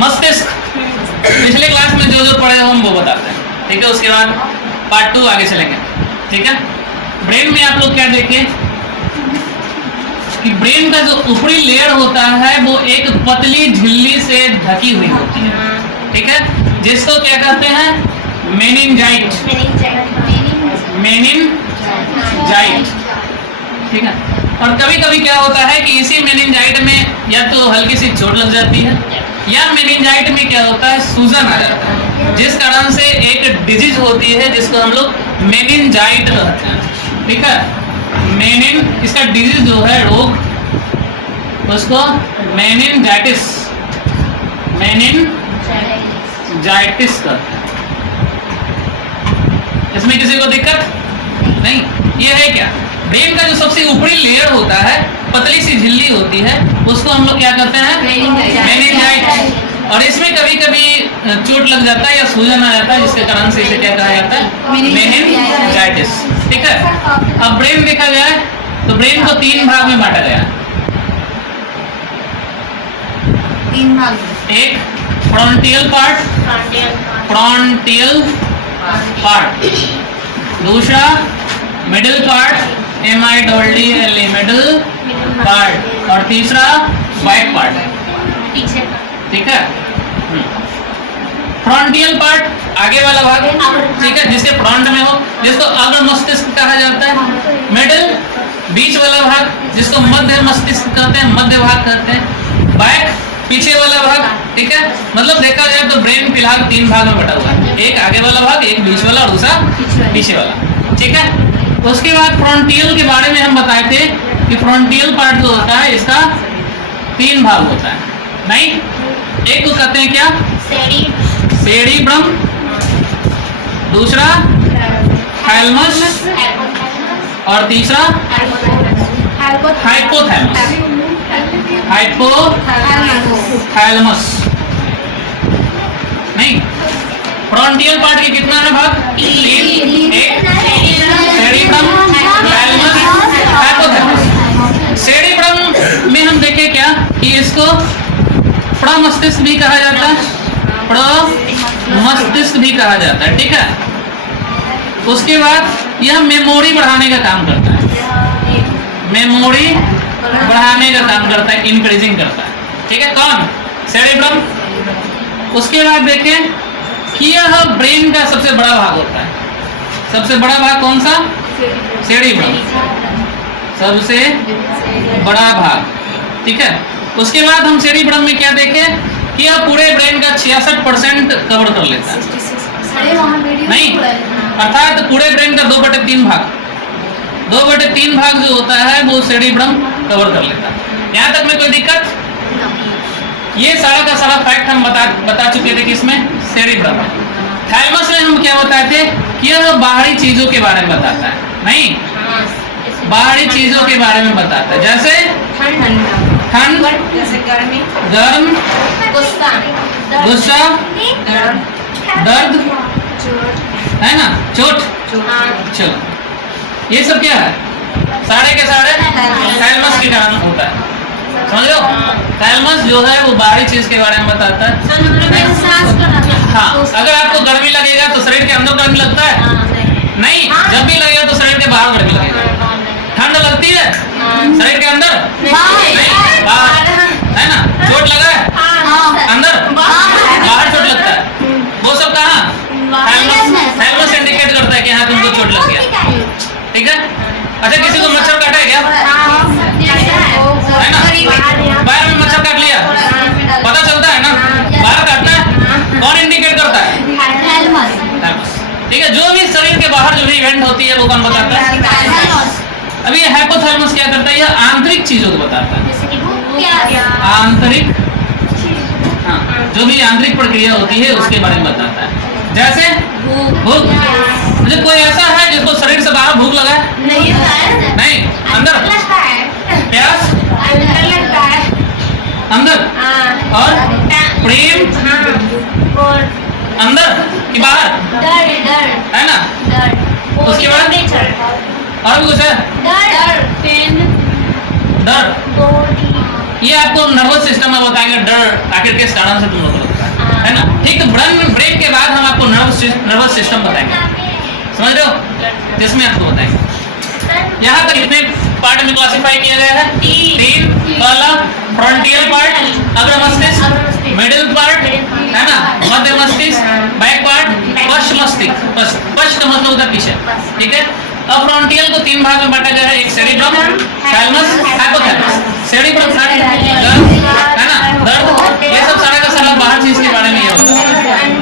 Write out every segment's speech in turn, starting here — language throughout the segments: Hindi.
मस्तिष्क पिछले क्लास में जो जो पढ़े हो हम वो बताते हैं, ठीक है। उसके बाद पार्ट 2 आगे चलेंगे, ठीक है। ब्रेन में आप लोग क्या देखें कि ब्रेन का जो ऊपरी लेयर होता है वो एक पतली झिल्ली से ढकी हुई होती है, ठीक है, जिसको क्या कहते हैं मेनिंजाइट, मेनिंजाइट, ठीक है। और कभी कभी क्या होता है कि इसी मेनिंजाइट में या तो हल्की सी चोट लग जाती है या मेनिंजाइट में क्या होता है सूजन आ जाता है, जिस कारण से एक डिजीज होती है जिसको हम लोग मेनिंजाइट कहते हैं, ठीक है। मेनिन इसका डिजीज जो है रोग उसको मेनिंजाइटिस, मेनिंजाइटिस कहते हैं। इसमें किसी को दिक्कत नहीं। ये है क्या, ब्रेन का जो सबसे ऊपरी लेयर होता है, पतली सी झिल्ली होती है, उसको हम लोग क्या कहते हैं मेनिंजाइट। और इसमें कभी कभी चोट लग जाता है या सूजन आ जाता है, जिसके कारण से इसे क्या कहा जाता है मेनिंजाइटिस, ठीक है। अब ब्रेन देखा जाए तो ब्रेन को 3 भाग में बांटा गया। 3 भाग, एक फ्रंटियल पार्ट, दूसरा middle part MIDDLE middle part, और तीसरा बैक पार्ट, ठीक है। फ्रंटियल पार्ट आगे वाला भाग, ठीक है, जिसके फ्रंट में हो, जिसको अग्र मस्तिष्क कहा जाता है। मिडिल बीच वाला भाग जिसको मध्य मस्तिष्क कहते हैं, मध्य भाग कहते हैं। बैक पीछे वाला भाग, ठीक है। मतलब देखा जाए तो ब्रेन फिलहाल 3 भाग में बटा हुआ है, एक आगे वाला भाग, एक बीच वाला और दूसरा पीछे वाला, ठीक है। उसके बाद फ्रंटियल के बारे में हम बताए थे कि फ्रंटियल पार्ट जो होता है इसका 3 भाग होता है, नहीं, एक को कहते हैं क्या सेरिब्रम, दूसरा थैलमस और तीसरा हाइपोथैलमस। नहीं, फ्रंटियल पार्ट के कितना है भाग? 3, एक सेरिब्रम, थैलमस, हाइपोथैलमस। सेरिब्रम में हम देखें क्या कि इसको प्रमस्तिष्क भी कहा जाता है, प्रमस्तिष्क भी कहा जाता है, ठीक है। उसके बाद यह मेमोरी बढ़ाने का काम करता है, मेमोरी बढ़ाने का काम करता है, इंक्रीजिंग करता है, ठीक है। कौन? सेरिब्रम। उसके बाद देखें कि यह ब्रेन का सबसे बड़ा भाग होता है। सबसे बड़ा भाग कौन सा? सेरिब्रम, सबसे बड़ा भाग, ठीक है। उसके बाद हम सेरिब्रम में क्या देखें कि यह पूरे ब्रेन का 66% कवर कर लेता है, नहीं, अर्थात पूरे ब्रेन का 2/3 भाग, 2/3 भाग जो होता है वो सेरिब्रम कवर कर लेता है। यहाँ तक में कोई दिक्कत? ये सारा का सारा फैक्ट हम बता चुके थे कि इसमें सेरिब्रम है। थैलमस में हम क्या बताए थे कि यह बाहरी चीजों के बारे में बताता है, नहीं, बाहरी चीजों के बारे में बताता है, जैसे ठंड, जैसे गर्मी, गर्म, गुस्सा, दर्द, है ना, चोट। चलो, ये सब क्या है? सारे के सारे थैलमस के कारण होता है, समझ लो। थैलमस जो है वो बाहरी चीज के बारे में बताता है। हाँ, अगर आपको गर्मी लगेगा तो शरीर के अंदर गर्मी लगता है? नहीं, जब भी लगेगा तो शरीर के बाहर गर्मी लगेगा। ठंड लगती है शरीर के अंदर? नहीं, बाहर, है ना। चोट लगा है अंदर, बाहर चोट लगता है। वो सब कहाँ? थैलमस इंडिकेट करता है कि हाँ तुमको चोट लग गया, ठीक है। अच्छा, किसी को मच्छर काटा है क्या? है ना, पैर में मच्छर काट लिया, पता चलता है ना, बाहर काटना है, कौन इंडिकेट करता है? थैलमस, ठीक है। जो भी शरीर के बाहर जो भी इवेंट होती है वो कौन बताता है? अभी ये हाइपोथैलमस क्या करता है? यह आंतरिक चीजों को बताता है, आंतरिक, हाँ, जो भी आंतरिक प्रक्रिया होती है उसके बारे में बताता है। जैसे भूख, मुझे कोई ऐसा है जिसको शरीर से बाहर भूख लगा है? नहीं, अंदर प्यास, अंदर, और प्रेम अंदर कि बाहर, है ना। उसके बाद और भी कुछ है? डर, ये आपको नर्वस सिस्टम में बताएगा डर आखिर किस कारण से तुम लोग को लगता है ना। ठीक, तो ब्रेक के बाद हम आपको नर्वस सिस्टम बताएंगे, समझ रहे हो, जिसमें आपको बताएंगे। यहाँ तक कितने पार्ट में क्लासिफाई किया गया है? 3। पहला फ्रंटियल पार्ट, अग्र मस्तिष्क, मिडिल पार्ट है ना, मध्य मस्तिष्क, बैक पार्ट, पश्च मस्तिष्क। पश्च का मतलब होता है पीछे, ठीक है। अब फ्रंटियल को 3 भाग में बांटा गया है, एक सेरिब्रम, थैलेमस, हाइपोथैलेमस। सेरिब्रम है ना, दर्द, ये सब सारा का सारा बाहर चीज के बारे में ये होता है।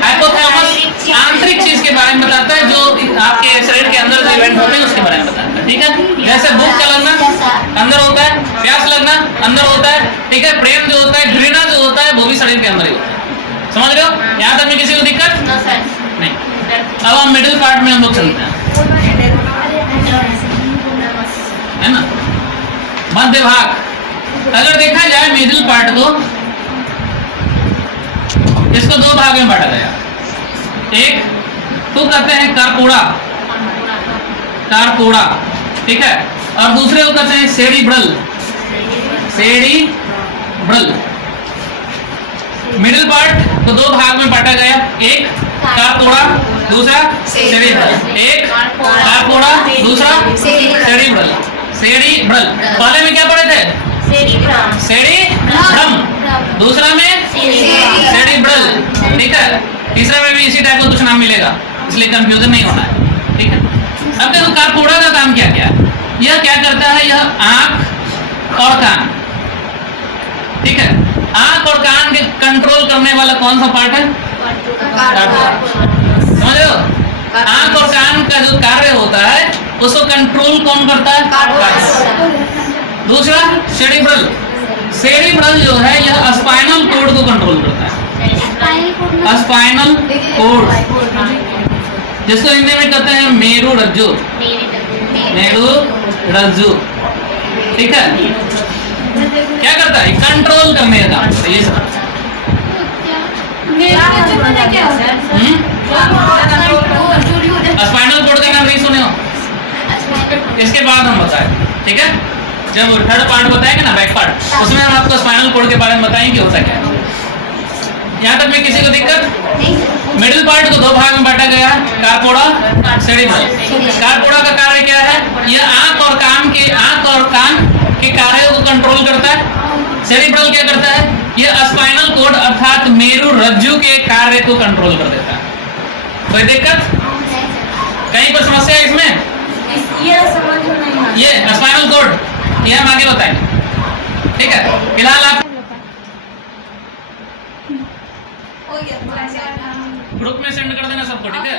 हाइपोथैलेमस आंतरिक चीज के बारे में बताता है, जो आपके शरीर के अंदर जो इवेंट होते हैं उसके बारे में बताता है, ठीक है। जैसे भूख का लगना अंदर होता है, प्यास लगना अंदर होता है, ठीक है। प्रेम जो होता है, घृणा जो होता है, वो भी शरीर के अंदर ही होता है, समझ रहे हो। यहाँ तक में किसी को दिक्कत नहीं। अब हम मिडिल पार्ट में हम लोग चलते हैं, है ना, मध्य भाग। अगर देखा जाए मिडिल पार्ट को, इसको 2 भाग में बांटा गया। एक तो कहते हैं कारपोड़ा, कारपोड़ा, ठीक है, और दूसरे को कहते हैं सेरिब्रल, सेरिब्रल। मिडिल पार्ट को 2 भाग में बांटा गया, एक कारपोड़ा, दूसरा सेरिब्रल। एक कारपोड़ा, दूसरा सेरिब्रल। सेरिब्रल पहले में क्या पढ़े थे? सेरिब्रम, दूसरा में सेरिब्रल, ठीक है। तीसरा में भी इसी टाइप का कुछ नाम मिलेगा, इसलिए कंफ्यूजन नहीं होना है, ठीक है। अब देखो कारपोड़ा का काम क्या क्या है। यह क्या करता है, यह आंख और कान, ठीक है। आंख और कान के कंट्रोल करने वाला कौन सा पार्ट है? समझ रहे हो। आंख और कान का जो कार्य होता है उसको कंट्रोल कौन करता है? दूसरा सेरिब्रल। सेरिब्रल जो है यह स्पाइनल कोड को कंट्रोल करता है, स्पाइनल कोड, जिसको हिंदी में कहते हैं मेरु रज्जु, मेरु रज्जु, ठीक है। क्या करता है? कंट्रोल करने का काम करता है, ये सब। स्पाइनल कोड का नाम नहीं सुने हो? इसके बाद हम बताएं, ठीक है। जब थर्ड पार्ट बताएंगे ना, बैक पार्ट, उसमें हम आपको स्पाइनल कोड के बारे में बताएंगे होता क्या है। यहाँ तक में किसी को दिक्कत? मिडिल पार्ट को 2 भाग में बांटा गया है, कारपोड़ा, सेरिब्रल। कारपोड़ा का कार्य क्या है? यह आंख और कान के कार्यों को कंट्रोल करता है। सेरिब्रल क्या करता है? यह स्पाइनल कोड अर्थात मेरु रज्जु के कार्य को कंट्रोल कर देता है। कोई दिक्कत? कहीं पर समस्या है इसमें? ये स्पाइनल कोड, ये हम आगे बताएंगे, ठीक है। फिलहाल आप ग्रुप में सेंड कर देना सबको, ठीक है।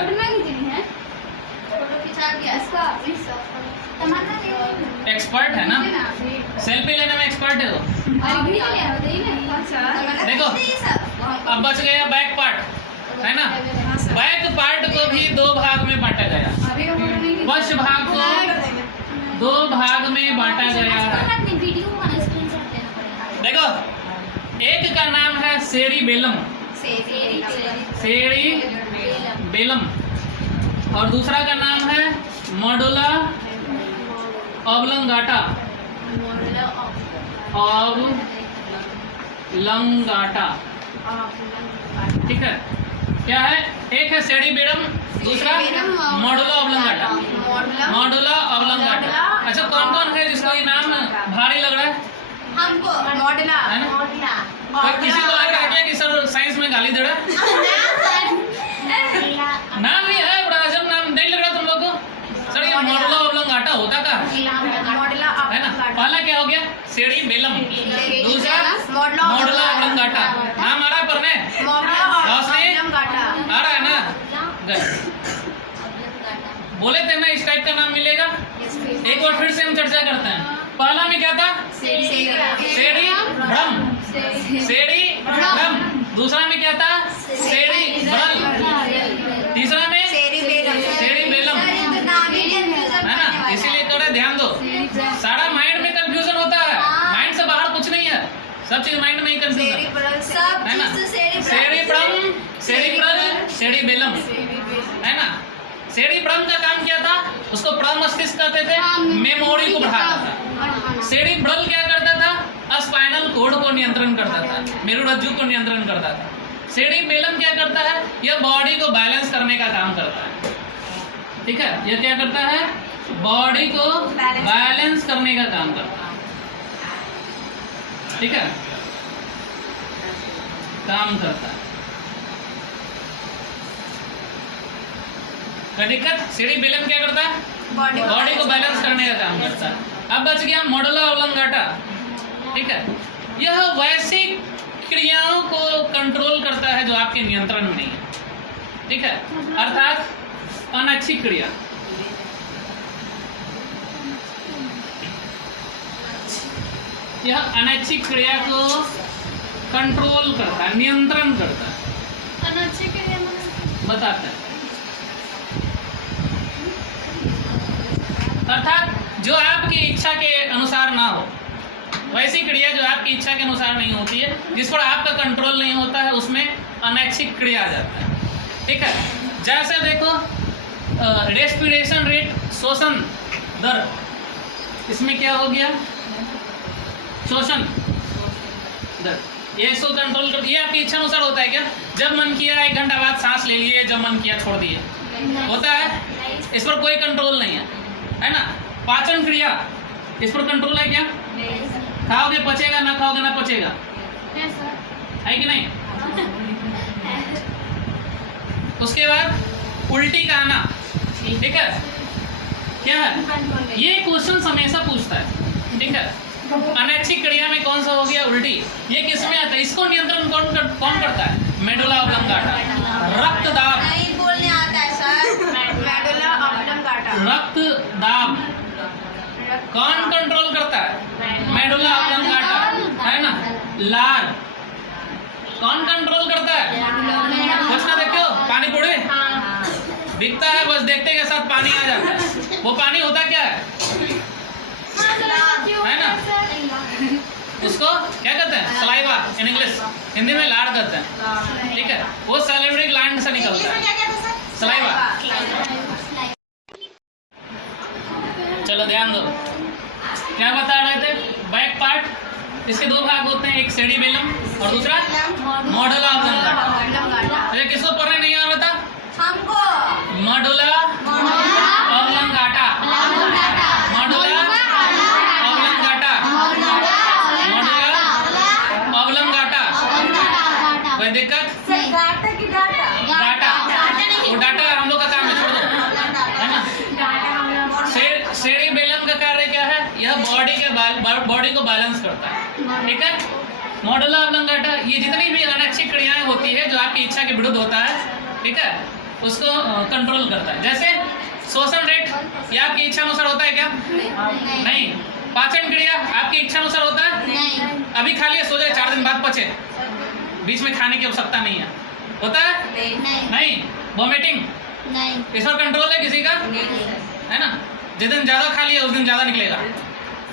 एक्सपर्ट है ना, सेल्फी लेने में एक्सपर्ट है वो। देखो अब बच गया बैक पार्ट, है ना। बैक पार्ट को भी 2 भाग में बांटा गया, पश्च भाग को 2 भाग में बांटा गया है। देखो एक का नाम है सेरिबेलम, सेरिबेलम, और दूसरा का नाम है मॉडुला ऑब्लंगाटा, ऑब्लंगाटा, ठीक है। क्या है? एक है सेरिबेलम, दूसरा मॉडुला ऑब्लंगाटा, मॉडुला ऑब्लंगाटा। अच्छा, कौन कौन है जिसको ये नाम भारी लग रहा है? हमको मॉडला है ना। कोई किसी को आगे क्या कि सर साइंस में गाली दे रहा है? नाम भी है, बड़ा अजब नाम नहीं लग रहा तुम लोग को? सर ये मॉडुला ऑब्लंगाटा होता का है ना। पहला क्या हो गया? सेरिबेलम, दूसरा मॉडुला ऑब्लंगाटा। नाम आ रहा है पढ़ने? आ रहा है ना? बोले थे ना इस टाइप का नाम मिलेगा। एक बार फिर से हम चर्चा करते हैं। पहला में क्या था? Cerebrum, cerebrum. दूसरा में क्या था? सेरिब्रल। तीसरा में सेरिबेलम, है ना। इसीलिए थोड़ा ध्यान दो, सारा माइंड में कंफ्यूजन होता है, माइंड से बाहर कुछ नहीं है, सब चीज माइंड में ही कंफ्यूजन है ना। सेरिब्रम, सेरिब्रल, सेरिबेलम, है ना। सेरिब्रम का काम क्या था? उसको प्रमस्तिष्क कहते थे, मेमोरी को बढ़ाता था। सेरिब्रल क्या करता था? स्पाइनल कोड को नियंत्रण करता था, मेरुरज्जु को नियंत्रण करता था। सेरिबेलम क्या करता है? यह बॉडी को बैलेंस करने का काम करता है। ठीक है, यह क्या करता है? बॉडी को बैलेंस करने का काम करता है। ठीक है, काम करता है। कोई दिक्कत? सेरिबेलम क्या करता है? बॉडी को बैलेंस करने का काम करता है। अब बच गया मेडुला ऑब्लंगाटा। ठीक है, यह वैसी क्रियाओं को कंट्रोल करता है जो आपके नियंत्रण में नहीं है। ठीक है, अर्थात अनैच्छिक क्रिया। यह अनैच्छिक क्रिया को कंट्रोल करता है, नियंत्रण करता है। अनैच्छिक क्रिया बताता है, अर्थात जो आपकी इच्छा के अनुसार ना हो, वैसी क्रिया जो आपकी इच्छा के अनुसार नहीं होती है, जिस पर आपका कंट्रोल नहीं होता है, उसमें अनैच्छिक क्रिया आ जाता है। ठीक है, जैसे देखो रेस्पिरेशन रेट, श्वसन दर, इसमें क्या हो गया? श्वसन दर, ये इसको कंट्रोल कर, ये आपकी इच्छा अनुसार होता है क्या? जब मन किया 1 घंटा बाद सांस ले लिए, जब मन किया छोड़ दिए, होता है? इस पर कोई कंट्रोल नहीं है ना? पाचन क्रिया, इस पर कंट्रोल है क्या? खाओगे पचेगा, ना खाओगे ना पचेगा, है कि नहीं? उसके बाद उल्टी का आना। ठीक है, क्या है? ये क्वेश्चन हमेशा पूछता है। ठीक है, अनैच्छिक क्रिया में कौन सा हो गया? उल्टी। ये किस में आता है? इसको नियंत्रण कौन करता है? Medulla oblongata. रक्त दाब नहीं बोलने आता है सर। Medulla oblongata. रक्त दाब कौन कंट्रोल करता है? मेडुला ऑब्लंगाटा, है ना? लार कौन कंट्रोल करता है? कुछ ना देखो, पानी पूड़े दिखता है, बस देखते के साथ पानी आ जाता है। वो पानी होता क्या है ना? उसको क्या कहते हैं? सलाइवा इन इंग्लिश, हिंदी में लार कहते हैं। ठीक है, वो सैलिवरी ग्लैंड से निकलता है, सलाइवा। चलो ध्यान दो, क्या बता रहे थे? बैक पार्ट, इसके 2 भाग होते हैं, एक सेरिबेलम और दूसरा मेडुला ऑब्लंगाटा। अरे किसको पढ़ने नहीं आ रहा था? हमको medulla oblongata, medulla oblongata, medulla oblongata. कोई दिक्कत? गाटा की डाटा। डाटा, वो डाटा हम लोग का काम है, छोड़ दो, है ना? सेरिबेलम का कार्य क्या है? यह बॉडी को बैलेंस करता है। ठीक है, मेडुला ऑब्लंगाटा ये जितनी भी अनैच्छिक क्रियाएं होती है जो आपकी इच्छा के विरुद्ध होता है, ठीक है, उसको कंट्रोल करता है। जैसे श्वसन रेट, ये आपकी इच्छा अनुसार होता है क्या? नहीं। पाचन क्रिया आपकी इच्छा अनुसार होता है? नहीं। अभी खा लिया, सो जाए, 4 दिन बाद पचे, बीच में खाने की आवश्यकता नहीं है, होता है? नहीं। वॉमिटिंग, नहीं। इस पर कंट्रोल है किसी का? है ना? जिस दिन ज्यादा खा लिया उस दिन ज्यादा निकलेगा।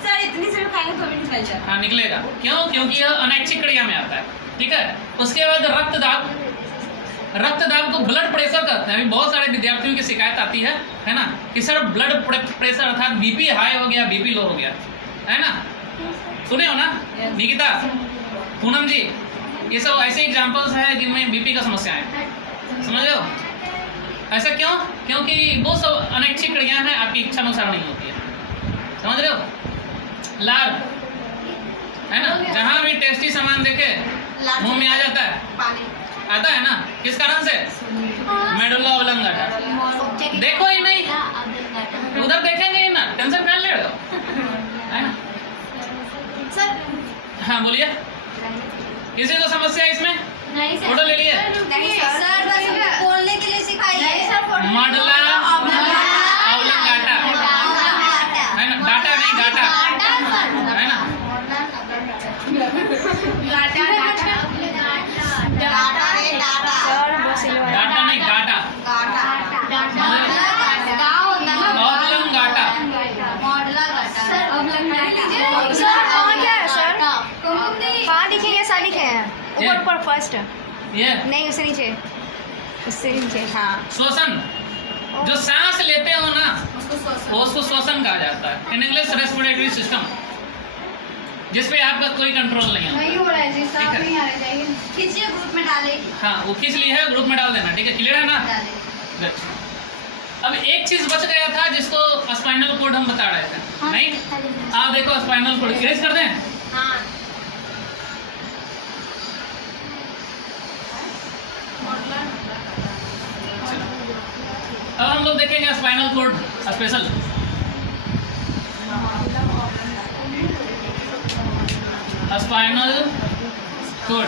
सर इतनी सिर्फ खाएंगे तो भी निकल जाता है। हाँ, निकलेगा। क्यों? क्योंकि यह अनैच्छिक क्रिया में आता है। ठीक है, उसके बाद रक्तदाब, रक्तदाब को ब्लड प्रेशर कहते हैं। अभी बहुत सारे विद्यार्थियों की शिकायत आती है ना, कि सर ब्लड प्रेशर अर्थात बीपी हाई हो गया, बीपी लो हो गया, है ना? सुने हो ना निकिता, पूनम जी, ये सब ऐसे एग्जाम्पल्स हैं जिनमें बीपी का समस्या है, समझ रहे हो? ऐसा क्यों? क्योंकि वो सब अनैच्छिक क्रिया है, आपकी इच्छा अनुसार नहीं होती है, समझ रहे हो? लार, है ना? जहाँ भी टेस्टी सामान देखे मुंह में आ जाता है, पानी आता है ना? किस कारण से? Medulla oblongata. देखो ही नहीं, उधर देखेंगे ही ना, टेंशन फैल ले रहे हो, है ना? सर। हाँ बोलिए, किसी को समस्या इसमें? नहीं सर। फोटो ले लिए? नहीं सर, बस बोलने के लिए सिखाइए। मेडुला ऑब्लंगाटा, है ना? डाटा नहीं, गाटा, है ना? डाटा नहीं, गाटा, ऑब्लंगाटा। कहाँ लिखेंगे? ऐसा लिखे हैं ऊपर ऊपर फर्स्ट, ये नहीं उससे नीचे, उससे नीचे। हाँ, श्वसन, जो सांस लेते हो ना उसको श्वसन कहा जाता है, इन इंग्लिश रेस्पिरेटरी सिस्टम, जिसपे आपका कोई कंट्रोल नहीं होता। ठीक है? खींचिए ग्रुप में डाले हाँ वो खींच ली है, ग्रुप में डाल देना, ठीक है? क्लियर है ना? डाले Good. अब एक चीज बच गया था जिसको स्पाइनल कोड हम बता रहे थे, नहीं? आप देखो स्पाइनल कोड इरेज कर दें। हाँ चलो। अब हम लोग देखेंगे spinal cord special. Spinal cord,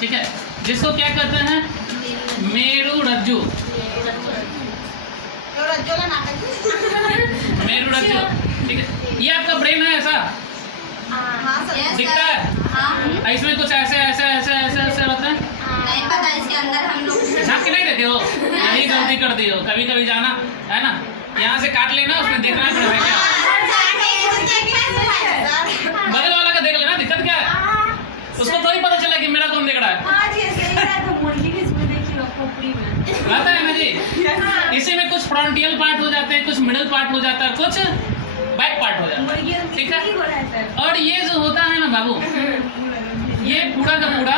ठीक है, जिसको क्या कहते हैं? मेरुरज्जु। मेरुरज्जु, ठीक है। ये आपका ब्रेन है ऐसा दिखता है? इसमें कुछ ऐसे ऐसे ऐसे ऐसे ऐसे होता है? नहीं पता इसके अंदर हम लोग झाँक के नहीं देते हो? यही गलती कर दी हो, कभी कभी जाना है ना, यहाँ से काट लेना, उसमें देखना पड़ेगा क्या बगल वाला का देख लेना, दिक्कत क्या है? उसको थोड़ी पता चला कि मेरा कौन देख रहा है। आता है ना जी? इसी में कुछ फ्रंटियल पार्ट हो जाते हैं, कुछ मिडिल पार्ट हो जाता है, कुछ बैक पार्ट हो जाता है, ठीक है? और ये जो होता है ना बाबू, ये पूरा का पूरा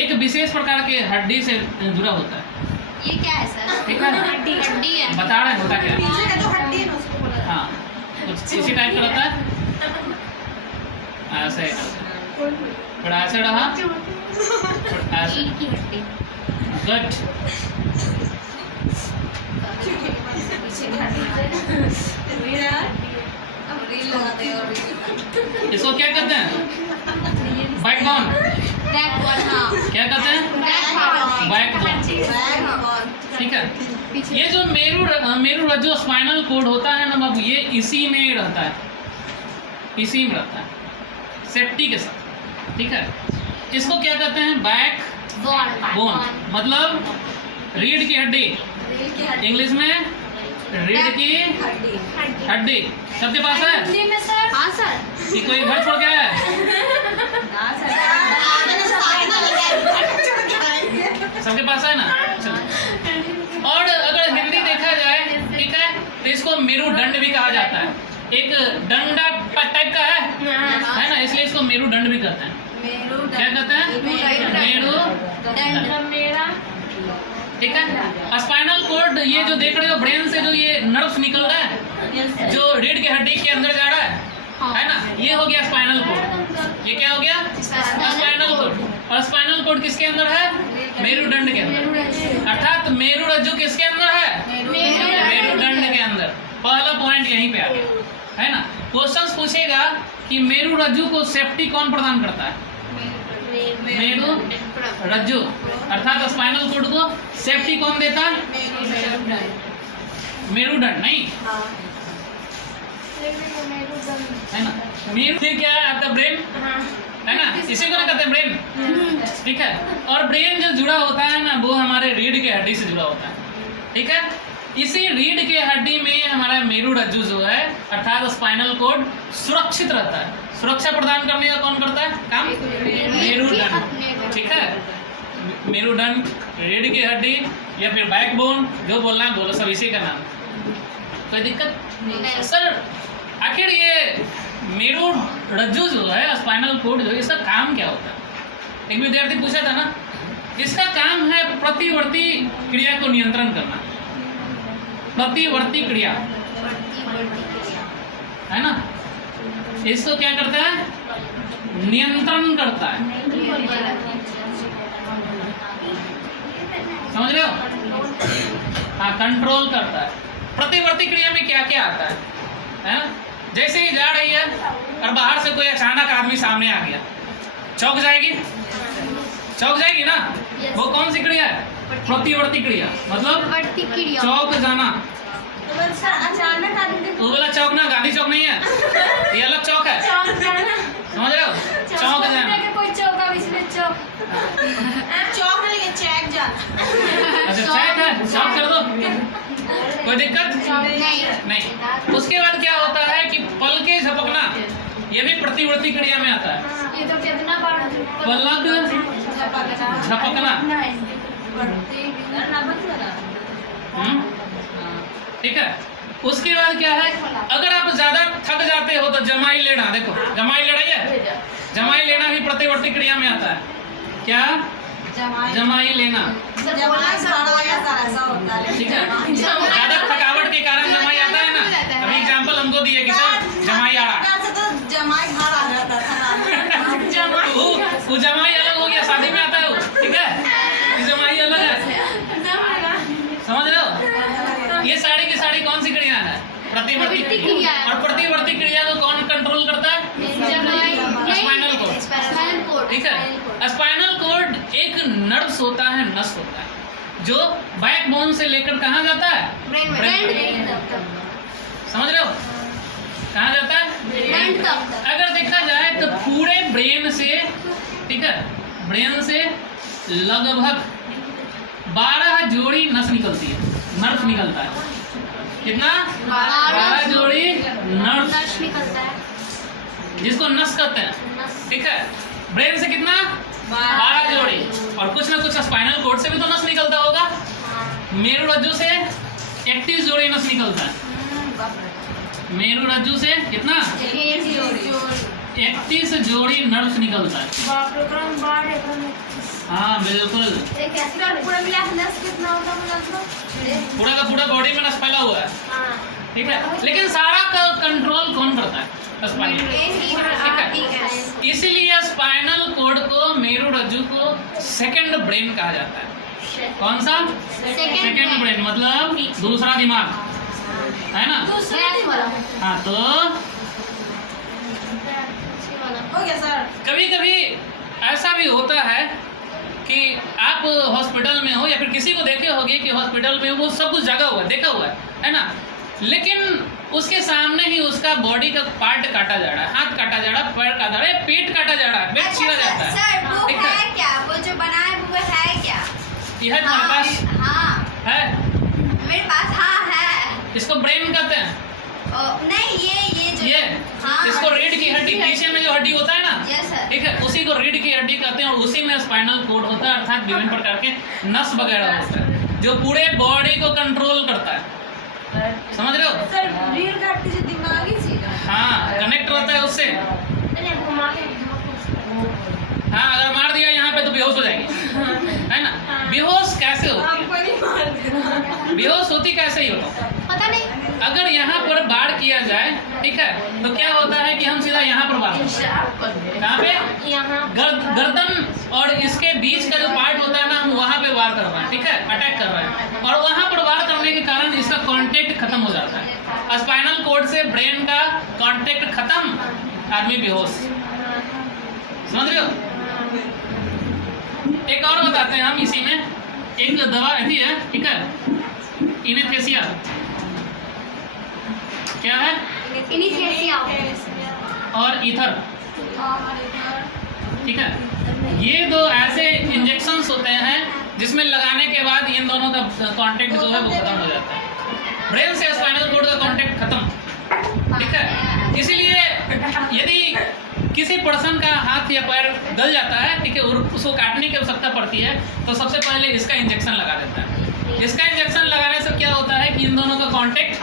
एक विशेष प्रकार के हड्डी से जुड़ा होता है, ये क्या है सर? ठीक है? हड्डी है बता रहे हैं होता क्या है। हाँ कुछ इसी टाइप का रहता है, ऐसे थोड़ा ऐसे रहा, ऐसे रीढ़ की हड्डी गुड। इसको क्या कहते हैं? बैकबोन। बैकबोन, हाँ क्या कहते हैं? बैकबोन, ठीक है? ये जो मेरुरज्जु स्पाइनल कोड होता है ना बाबू, ये इसी में रहता है, इसी में रहता है सेफ्टी के साथ, ठीक है? इसको क्या कहते हैं? बैक बोन, मतलब रीढ़ की हड्डी, इंग्लिश में रीढ़ की हड्डी। सबके पास है? हाँ सर कि कोई घर छोड़ गया है? सबके पास है ना? चलो। और अगर हिंदी देखा जाए, ठीक है, तो इसको मेरुदंड भी कहा जाता है, एक डंडा टाइप का है ना, इसलिए इसको मेरुदंड भी कहते हैं। क्या कहते हैं? मेरुदंड, ठीक है? स्पाइनल कोड, ये जो देख रहे हो ब्रेन से जो ये नर्व्स निकल रहा है, जो रीढ़ की हड्डी के अंदर जा रहा है ना, ये हो गया स्पाइनल कोड। ये क्या हो गया? Spinal cord. और स्पाइनल कोड किसके अंदर है? मेरुदंड के अंदर, अर्थात मेरुरज्जु किसके अंदर है? मेरुदंड के अंदर। पहला पॉइंट यहीं पे आ गया, है ना? क्वेश्चंस पूछेगा कि मेरुरज्जु को सेफ्टी कौन प्रदान करता है? मेरुरज्जु, अर्थात स्पाइनल कोड को सेफ्टी कौन देता है? मेरुदंड, नहीं है ना? मेरु फिर क्या है? आपका ब्रेन, है ना? इसी को ना कहते हैं ब्रेन, ठीक है? और ब्रेन जो जुड़ा होता है ना, वो हमारे रीढ़ के हड्डी से जुड़ा होता है, ठीक है? इसी रीढ़ के हड्डी में हमारा मेरुरज्जु जो है, अर्थात स्पाइनल कोड सुरक्षित रहता है। सुरक्षा प्रदान करने का कौन करता है काम? मेरुदंड, ठीक है? मेरुदंड, रीढ़ की हड्डी या फिर बैकबोन, जो बोलना है बोलो, सब इसी का नाम। कोई दिक्कत? सर आखिर ये मेरुरज्जु जो है, स्पाइनल कोड जो है, इसका काम क्या होता है? एक विद्यार्थी पूछा था ना, इसका काम है प्रतिवर्ती क्रिया को नियंत्रण करना। प्रतिवर्ती क्रिया, है ना? इसको क्या करता है? नियंत्रण करता है, समझ रहे हो? हाँ, कंट्रोल करता है। प्रतिवर्ती क्रिया में क्या क्या आता है? जैसे ही जा रही है और बाहर से कोई अचानक आदमी सामने आ गया, चौंक जाएगी, चौंक जाएगी ना? वो कौन सी क्रिया है? प्रतिवर्ती क्रिया, मतलब चौंक जाना। अचानक आदमी वो वाला चौक ना गांधी चौक नहीं है, ये अलग चौक है, समझ रहे हो? चौक जाना, कोई चौका इसमें चौक चौक नहीं है, चेक जाना। अच्छा चेक है, चौक कर दो, कोई दिक्कत नहीं। उसके बाद क्या होता है कि पल के झपकना, ये भी प्रतिवर्ती क्रिया में आता है। ये तो कितना बार पलक झपकना, ठीक है? उसके बाद क्या है, अगर आप ज्यादा थक जाते हो तो जमाई लेना, देखो जमाई लेना है, जमाई लेना भी प्रतिवर्ती क्रिया में आता है। क्या? जमाई लेना, ठीक है। ज्यादा थकावट के कारण जमाई आता है ना। अभी एग्जाम्पल हमको दिए कि सर जमाई आ रहा है, वो जमाई अलग हो गया, शादी में आता है वो, ठीक है, जमाई अलग है, समझ रहे हो। ये साड़ी की साड़ी कौन सी क्रिया है? प्रतिवर्ती क्रिया। और प्रतिवर्ती क्रिया को कौन कंट्रोल करता है? स्पाइनल कोड, ठीक है। स्पाइनल कोड एक नर्व्स होता है, नस होता है, जो बैकबोन से लेकर कहाँ जाता है? ब्रेन। समझ रहे हो, कहाँ जाता है? अगर देखा जाए तो पूरे ब्रेन से, ठीक है, ब्रेन से लगभग 12 जोड़ी नस निकलती है, नर्व निकलता है। कितना? 12 जोड़ी नर्व निकलता है, जिसको नस कहते हैं, ठीक है। ब्रेन से कितना? 12 जोड़ी। और कुछ ना कुछ स्पाइनल कोड से भी तो नस निकलता होगा। मेरुरज्जु से 31 जोड़ी नस निकलता है। मेरुरज्जु से कितना? 31 जोड़ी नर्व्स निकलता है। हाँ बिल्कुल, पूरा का पूरा बॉडी में नस फैला हुआ है, ठीक है। लेकिन सारा का कंट्रोल कौन करता है? स्पाइनल, ठीक है। इसीलिए स्पाइनल कोड को, मेरुरज्जु को सेकंड ब्रेन कहा जाता है। कौन सा? सेकंड ब्रेन, मतलब दूसरा दिमाग, है ना। हाँ, तो हो गया सर। कभी कभी ऐसा भी होता है कि आप हॉस्पिटल में हो या फिर किसी को देखे होंगे कि हॉस्पिटल में वो सब कुछ जगा हुआ है, देखा हुआ है ना, लेकिन उसके सामने ही उसका बॉडी का पार्ट काटा जा रहा है, हाथ काटा जा रहा है, पैर काटा जा रहा है, पेट काटा जा रहा है, पेट छीला जाता है। सर वो ठीक है क्या? वो जो बना है वो है क्या? यह तुम्हारे पास हाँ है, मेरे पास, हाँ है। इसको ब्रेन कहते हैं। नहीं ये जो ये हाँ, इसको रीढ़ की हड्डी, पीछे में जो हड्डी होता है ना, यस सर, ठीक है, उसी को रीढ़ की हड्डी कहते हैं। और उसी में स्पाइनल कोड होता है, अर्थात विभिन्न प्रकार के नस वगैरह होता है, जो पूरे बॉडी को कंट्रोल करता है। समझ रहे हो? सर रीढ़ की हड्डी जो दिमागी चीज है। हाँ, कनेक्ट रहता है उससे। हाँ, अगर मार दिया यहाँ पे तो बेहोश हो जाएगी, है ना। बेहोश कैसे होती है? बेहोश होती कैसे ही होता है? पता नहीं। अगर यहाँ पर वार किया जाए, ठीक है, तो क्या होता है कि हम सीधा यहाँ पर वार करते हैं। कहाँ पे? यहाँ गर्दन और इसके बीच का जो पार्ट होता है ना, हम वहाँ पे वार कर रहे हैं, ठीक है, अटैक कर रहे हैं। और वहाँ पर वार करने के कारण इसका कांटेक्ट खत्म हो जाता है। स्पाइनल कोड से ब्रेन का कांटेक्ट खत्म, आदमी बेहोश। समझ रहे हो? एक और बताते हैं हम इसी में, एक दवा ऐसी है, ठीक है, इनेस्थेसिया। क्या है? इनेस्थेसिया और ईथर, ठीक है। ये दो ऐसे इंजेक्शंस होते हैं जिसमें लगाने के बाद इन दोनों का कांटेक्ट जो है वो खत्म हो जाता है। ब्रेन से स्पाइनल कोड का कांटेक्ट खत्म, ठीक है। इसीलिए यदि किसी पर्सन का हाथ या पैर गल जाता है, ठीक है, और उसको काटने की आवश्यकता पड़ती है, तो सबसे पहले इसका इंजेक्शन लगा देता है। इसका इंजेक्शन लगाने से क्या होता है कि इन दोनों का कांटेक्ट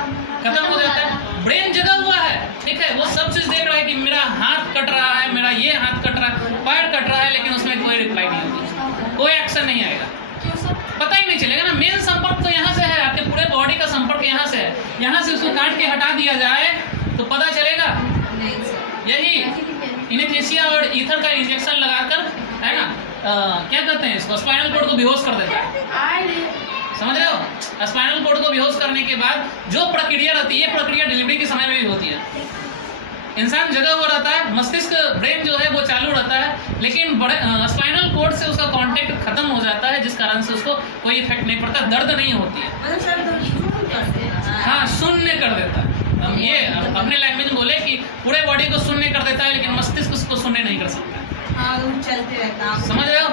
खत्म हो जाता है। ब्रेन जगा हुआ है, ठीक है, वो सब चीज देख रहा है कि मेरा हाथ कट रहा है, मेरा ये हाथ कट रहा है, पैर कट रहा है, लेकिन उसमें कोई रिप्लाई नहीं होगी, कोई एक्शन नहीं आएगा, पता ही नहीं चलेगा ना। मेन संपर्क तो यहाँ से है, आपके पूरे बॉडी का संपर्क यहाँ से है। यहाँ से उसको काट के हटा दिया जाए तो पता चलेगा। यही इनेस्थेसिया और ईथर का इंजेक्शन लगाकर, है ना, क्या कहते हैं इसको, स्पाइनल कोड को बेहोश कर देता है। समझ रहे हो? स्पाइनल कोड को बेहोश करने के बाद जो प्रक्रिया रहती है, प्रक्रिया डिलीवरी के समय में भी होती है। इंसान जगह हुआ रहता है, मस्तिष्क ब्रेन जो है वो चालू रहता है, लेकिन बड़े स्पाइनल कोड से उसका कांटेक्ट खत्म हो जाता है, जिस कारण से उसको कोई इफेक्ट नहीं पड़ता, दर्द नहीं होती है। हाँ, शून्य कर देता है। हम ये अपने लैंग्वेज में बोले कि पूरे बॉडी को शून्य कर देता है, लेकिन मस्तिष्क उसको शून्य नहीं कर सकता। हाँ, वो चलते रहता है। समझ रहे हो?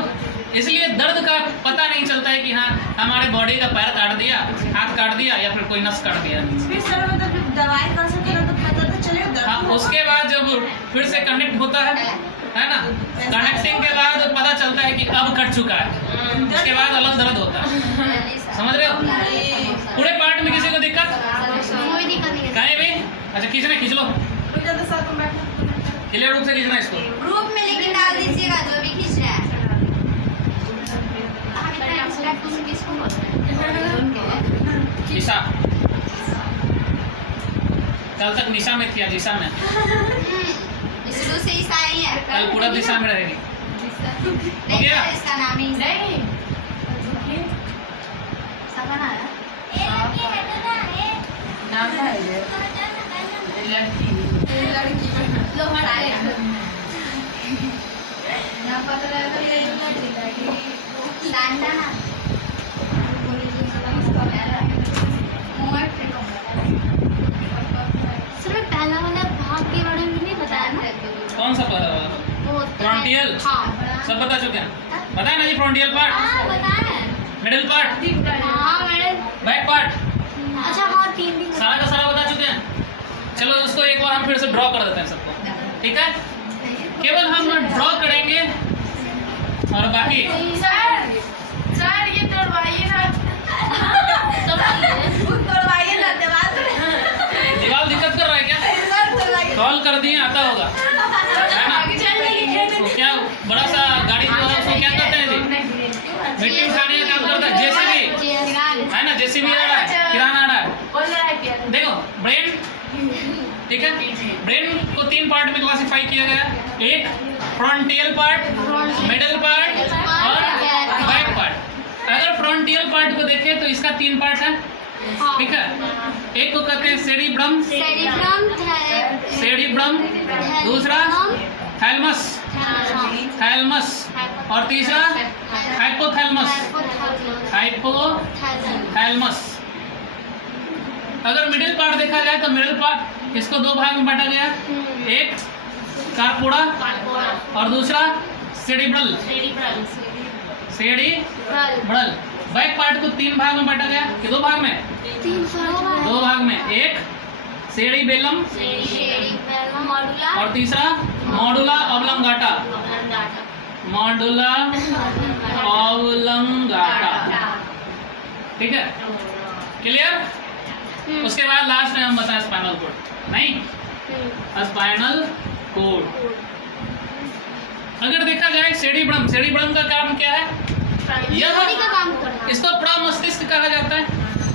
इसलिए दर्द का पता नहीं चलता है कि हाँ हमारे बॉडी का पैर काट दिया, हाथ काट दिया या फिर कोई नस काट दिया। फिर सर मतलब दवाई कर सकते हैं तो पता तो चलेगा दर्द हाँ, उसके बाद जब फिर से कनेक्ट होता है ना, कनेक्टिंग के बाद पता चलता है कि अब कट चुका है, उसके बाद अलग दर्द होता है। समझ रहे हो? पूरे पार्ट में किसी को दिक्कत? कोई अच्छा खींचना, खींच लो, क्लियर रूप से खींचना इसको। ग्रुप में लेकिन डाल दीजिएगा जो भी खींच रहा है। हम इतना abstract किसको बोलते हैं? निशा, कल तक निशा में किया, दिशा में, शुरू से ईसा ही है। कल पूरा दिशा में रहेगी। हो गया? इसका नाम ही ईसा है। सबका नाम है? लोहड़ा है। सांडा। सर पहला वाला भाग के बारे में नहीं बताया ना? कौन सा पहला वाला? वो फ्रंटियल। हाँ सब बता चुके हैं, बताया ना जी, फ्रंटियल पार्ट, हाँ बताया। मिडिल पार्ट, हाँ मैडम। बैक पार्ट, अच्छा हाँ 3 दिन सारा का सारा बता चुके हैं। चलो उसको एक बार हम फिर से ड्रॉ कर देते हैं सबको, ठीक है? केवल हम ड्रॉ करेंगे और बाकी सर ये तोड़वाइए ना। तोड़वाइए ना, दीवार दिक्कत कर रहा है क्या? कॉल कर दिए, आता होगा, है ना? तो क्या बड़ा सा गाड़ी जो है उसको क्या कहते हैं जी? मिट्टी उठाने का काम करता है, जेसीबी, है ना? जेसीबी आ रहा है, किराना आ रहा है। देखो ब्रेन, ठीक है? ब्रेन को 3 पार्ट में क्लासिफाई किया गया, एक फ्रंटियल पार्ट, मिडिल पार्ट और बैक पार्ट। अगर फ्रंटियल पार्ट को देखें तो इसका 3 पार्ट है, ठीक है? एक को कहते हैं सेरिब्रम, सेरिब्रम, दूसरा थैलमस, थैलमस, और तीसरा हाइपोथैलमस, हाइपोथैलमस। अगर मिडिल पार्ट देखा जाए तो मिडिल पार्ट इसको 2 भाग में बांटा गया, एक कार्पोरा और दूसरा सेरिब्रल, सेरिब्रल। बैक पार्ट को 3 भाग में बांटा गया, कि 2 भाग में? 2 भाग में, एक सेरिबेलम और तीसरा मॉडुला ऑब्लंगाटा, मॉडुला ऑब्लंगाटा, ठीक है? क्लियर? उसके बाद लास्ट में हम बताएं स्पाइनल कोड, नहीं स्पाइनल कोड। अगर देखा जाए सेरिब्रम, सेरिब्रम का काम क्या है? यह का काम करना। इसको प्रमस्तिष्क कहा जाता है,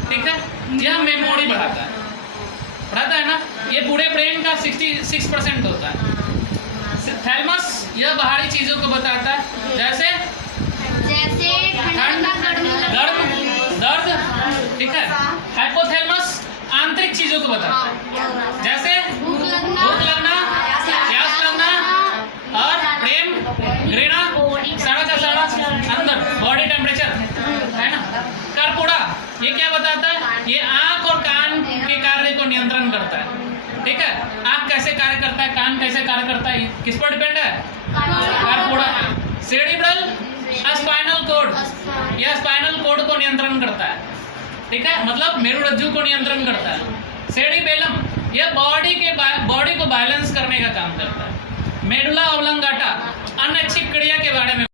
ठीक है? यह मेमोरी बढ़ाता है ना? ये पूरे ब्रेन का 66% होता है। थैलमस यह बाहरी चीजों को बताता है, जैसे ठंड, गर्म, दर्द, ठीक है? हाइपोथैलमस आंतरिक चीजों को बताता है, जैसे भूख लगना, प्यास लगना और प्रेम, घृणा, सारा का सारा अंदर बॉडी टेम्परेचर, है ना? कार्पोरा ये क्या बताता है? ये आंख और कान के कार्य को नियंत्रण करता है, ठीक है? आंख कैसे कार्य करता है, कान कैसे कार्य करता है, किस पर डिपेंड है? कार्पोरा। सेरिब्रल स्पाइनल कोड, यह स्पाइनल कोड को नियंत्रण करता है, ठीक है? मतलब मेरुरज्जु को नियंत्रण करता है। सेरिबेलम यह बॉडी को बैलेंस करने का काम करता है। मेडुला ऑब्लंगाटा अनैच्छिक क्रिया के बारे में